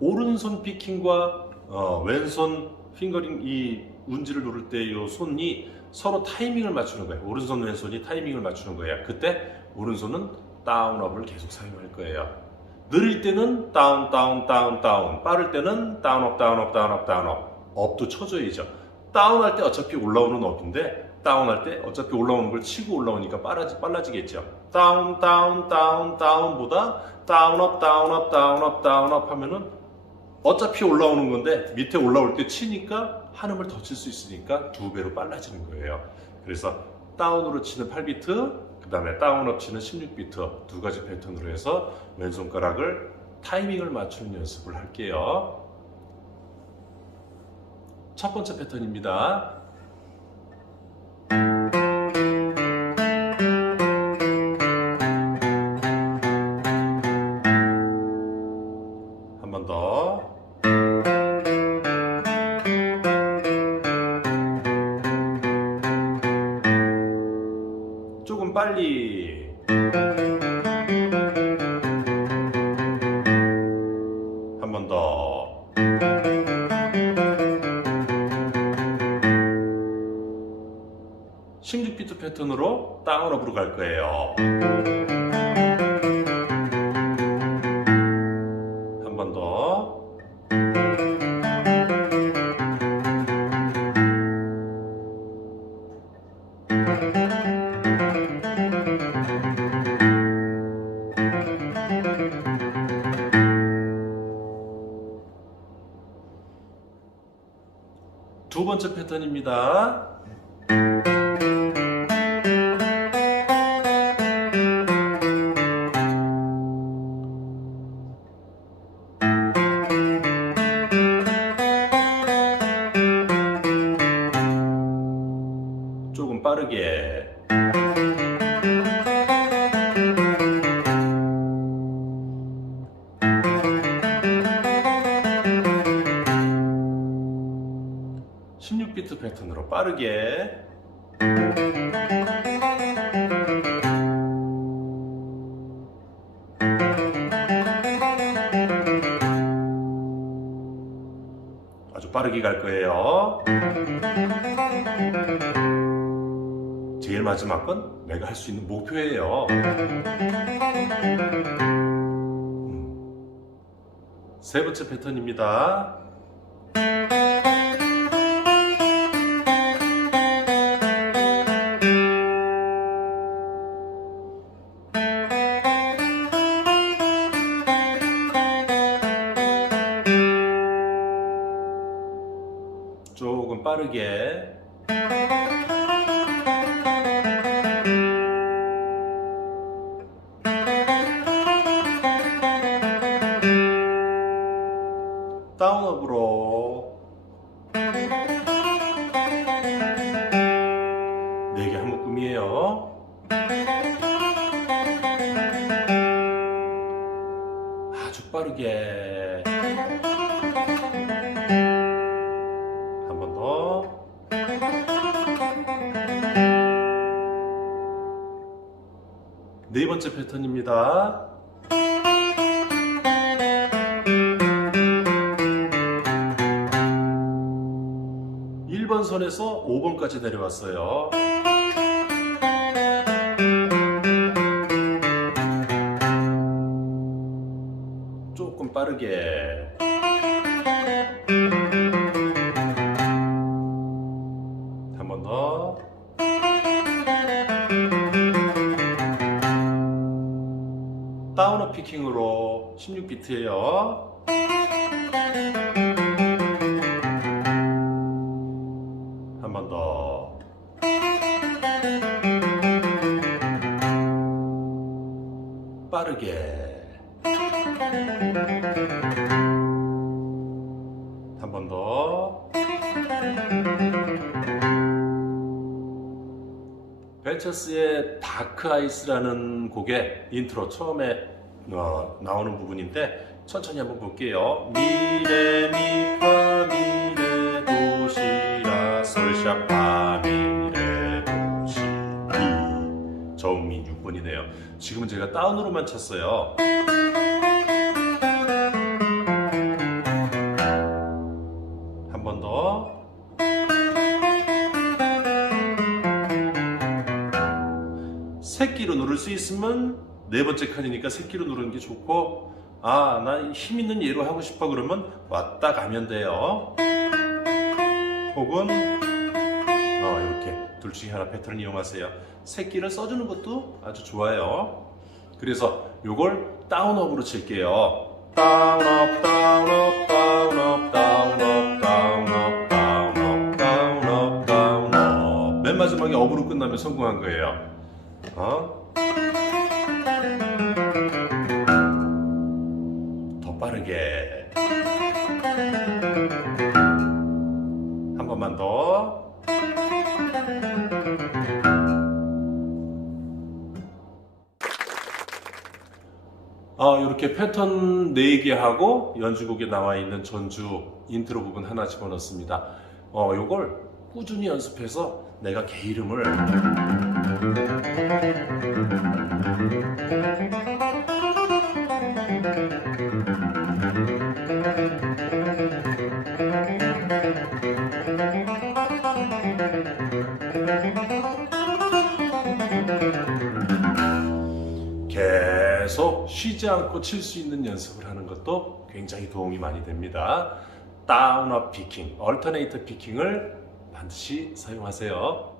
오른손 피킹과 어, 왼손 핑거링 이 운지를 누를 때 이 손이 서로 타이밍을 맞추는 거예요. 오른손 왼손이 타이밍을 맞추는 거예요. 그때 오른손은 다운업을 계속 사용할 거예요. 느릴 때는 다운 다운 다운 다운 빠를 때는 다운업 다운업 다운업 다운업 업도 쳐줘야죠. 다운할 때 어차피 올라오는 업인데 다운할 때 어차피 올라오는 걸 치고 올라오니까 빨라지, 빨라지겠죠. 다운 다운 다운 다운보다 다운업 다운업 다운업 다운업 하면은 어차피 올라오는 건데 밑에 올라올 때 치니까 한 음을 더 칠 수 있으니까 두 배로 빨라지는 거예요. 그래서 다운으로 치는 8비트, 그 다음에 다운업 치는 16비트 두 가지 패턴으로 해서 왼손가락을 타이밍을 맞추는 연습을 할게요. 첫 번째 패턴입니다. 빨리. 한 번 더. 비트 패턴으로 다운업으로 갈 거예요. 두 번째 패턴입니다. 패턴으로 빠르게. 아주 빠르게 갈 거예요. 제일 마지막 건 내가 할 수 있는 목표예요. 음. 세 번째 패턴입니다. 조 번째 패턴입니다. 1번 선에서 5번까지 내려왔어요. 조금 빠르게. 피킹으로 16비트예요. 한 번 더. 빠르게. 한 번 더. 벤처스의 다크 아이스라는 곡의 인트로 처음에 어, 나오는 부분인데 천천히 한번 볼게요. 미레 미파 미레 도시라 솔샤 파미레 도시 라 저음이 6번이네요. 지금은 제가 다운으로만 쳤어요. 한 번 더. 새끼로 누를 수 있으면 네 번째 칸이니까 새끼로 누르는 게 좋고 아, 나 힘 있는 예로 하고 싶어 그러면 왔다 가면 돼요. 혹은 어, 이렇게 둘 중에 하나 패턴을 이용하세요. 새끼를 써주는 것도 아주 좋아요. 그래서 요걸 다운업으로 칠게요. 다운업, 다운업, 다운업, 다운업, 다운업, 다운업, 다운업, 다운업. 맨 마지막에 업으로 끝나면 성공한 거예요. 어? 더 빠르게. 한 번만 더. 아, 이렇게 패턴 4개 하고 연주곡에 나와 있는 전주 인트로 부분 하나 집어넣습니다. 어, 요걸 꾸준히 연습해서 내가 개 이름을 쉬지 않고 칠 수 있는 연습을 하는 것도 굉장히 도움이 많이 됩니다. 다운업 피킹, 얼터네이터 피킹을 반드시 사용하세요.